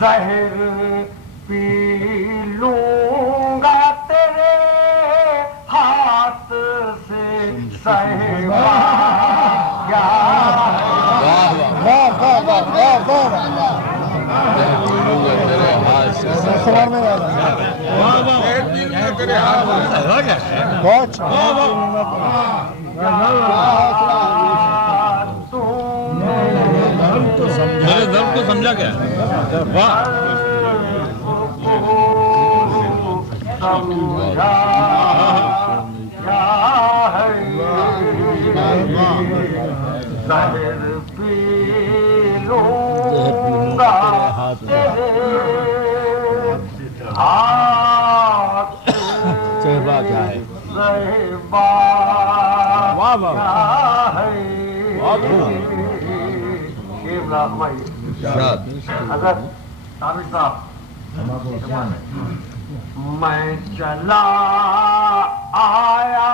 زہر پی لوں گا تیرے ہاتھ سے صہبا کیا ضرب کو سمجھا کیا زہر پی لوں گا تیرے ہاتھ صہبا کیا ہے صہبا کیا ہے حضرت عامر صاحب میں چلا آیا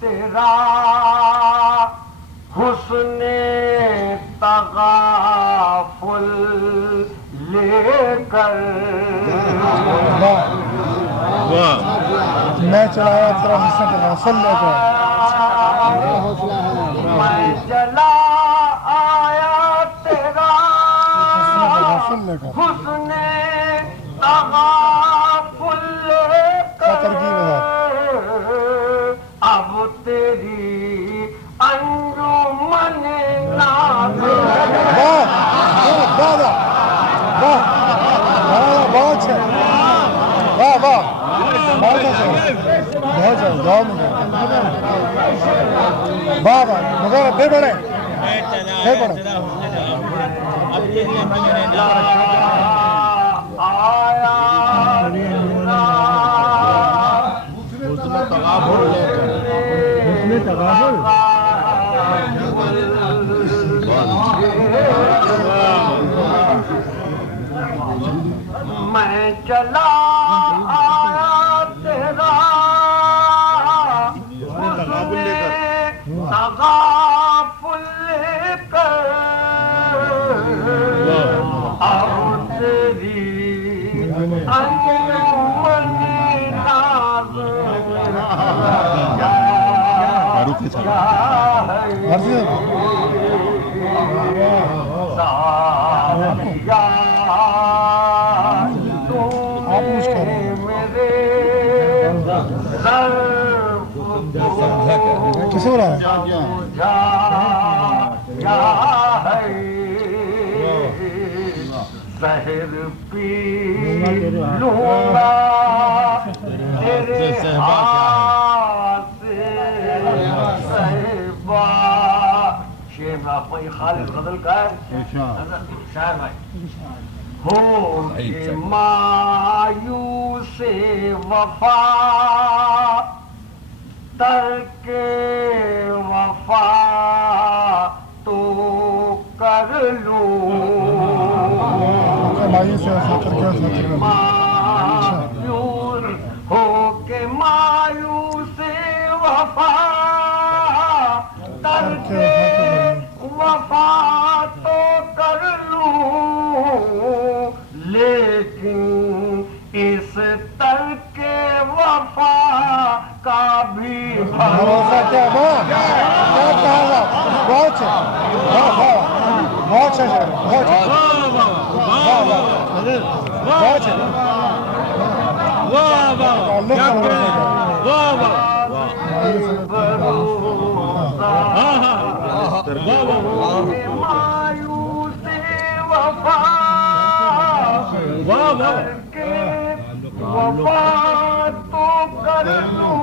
تیرا حسن تغافل لے کر میں چلا آیا تیرا حسن تغافل لے کر میں چلا حسن تغافل لے کر اب تیری انجمن ناز بہت ہے واہ واہ بہت واہ مگر بے بڑے میں چلا آیا تیرا تغافل لے کر اب تیری انجمن ناز کس ہو رہا ہے زہر پی لوں گا تیرے ہاتھ سے صہبا شعر میں آپ کو یہ خالد غزل کا ہے شاعر بھائی ہو کہ مایوس وفا ترک وفا تو کر لوں مایوس ہو کے مایوس وفا ترک وفا تو کر لوں لیکن اس ترک وفا کا بھی بھروسہ کیا بہت وفا تو کر لوں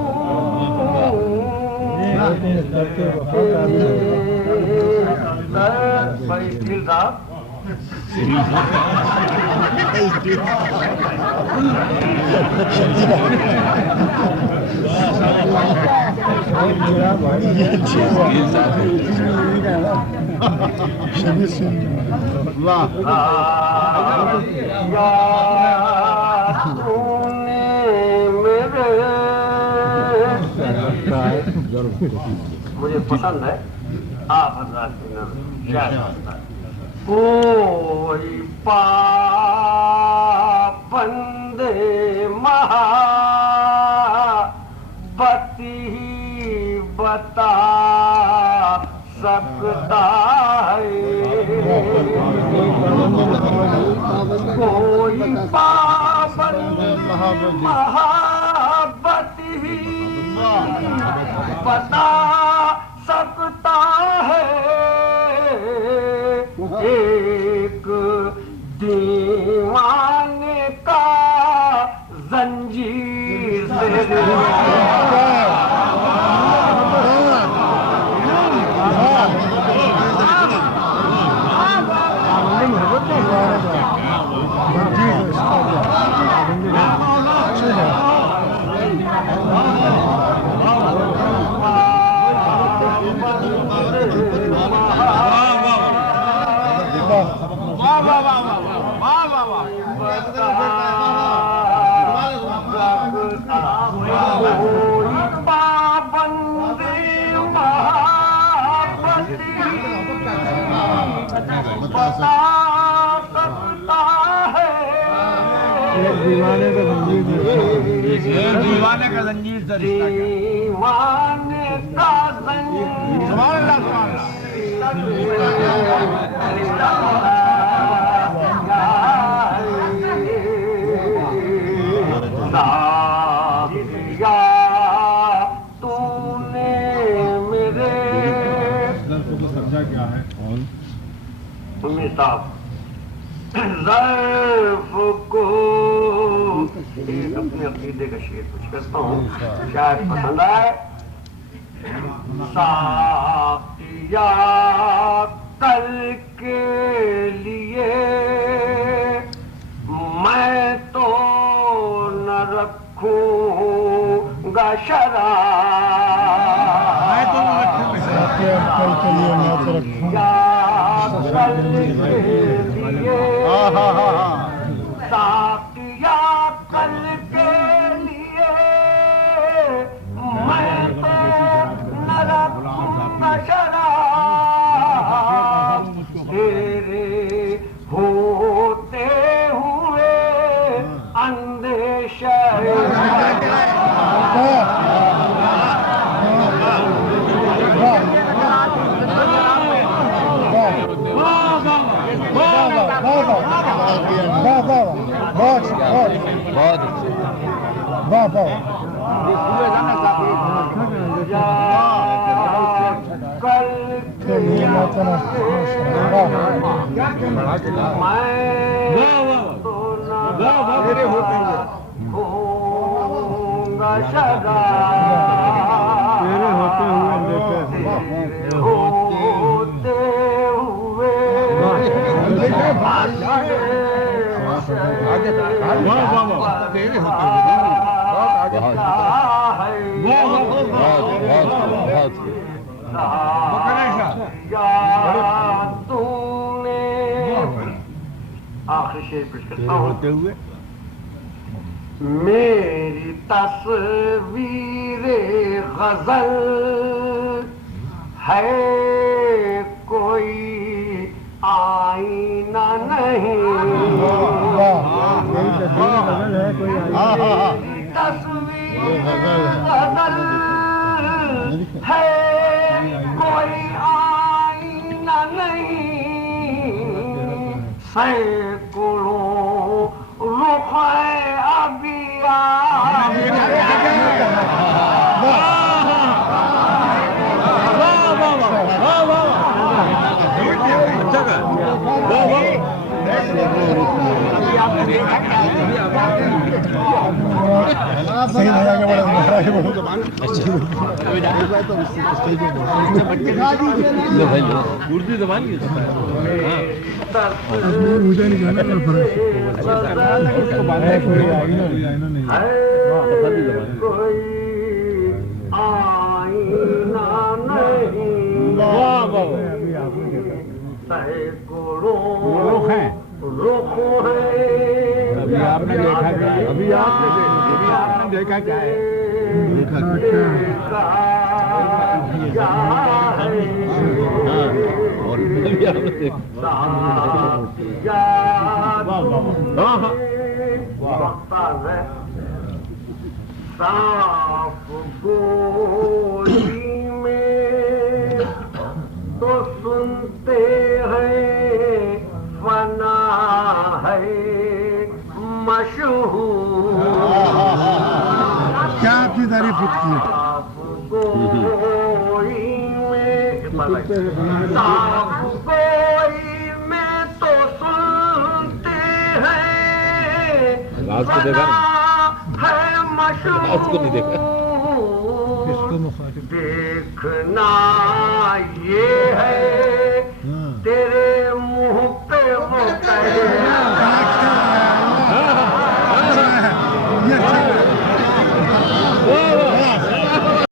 بھائی اسٹیل صاحب مجھے پسند ہے آپ حضرات کی نظر کوئی پابند محبت ہی بتا سکتا ہے کوئی پابند محبت ہی بتا سکتا ہے ایک دیوانے کا زنجیر سے دیوانے کا زنجیر دیوانے کا تو نے میرے صاحب ظرف کو اپنے عقیدے کا شعر کچھ کرتا ہوں شاید پسند آئے ساقیا کل کے لیے میں تو نہ رکھوں گا شراب کل کے لیے ساقیا کل کے لیے میں تو نہ رکھوں گا شراب تیرے ہوتے ہوئے اندیشہ بہت آخری شعر پیش کرتا ہوں میری تصویر غزل ہے کوئی آئینہ نہیں تصویر غزل ہے کوئی آئینہ نہیں سینکڑوں رخ ابھی اچھا صحیح بھائی آگے بڑھو اردو زبان کی ابھی آپ نے دیکھا کیا ہے؟ ابھی آپ نے دیکھا کیا ہے؟ صاف گوئی میں تو سنتے ہیں فنا ہے مشہور کیا آپ کی تعریف ہوتی ہے؟ صاف گوئی میں صاف گوئی میں تو سنتے ہیں فنا ہے مشہور دیکھنا یہ ہے تیرے